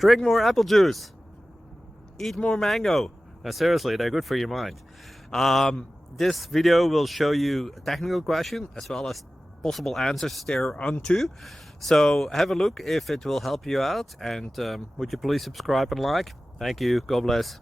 Drink more apple juice. Eat more mango. Now, seriously, they're good for your mind. This video will show you a technical question as well as possible answers thereunto. So have a look if it will help you out, and would you please subscribe and like? Thank you. God bless.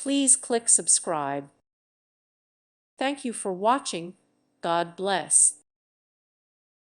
Please click subscribe. Thank you for watching. God bless.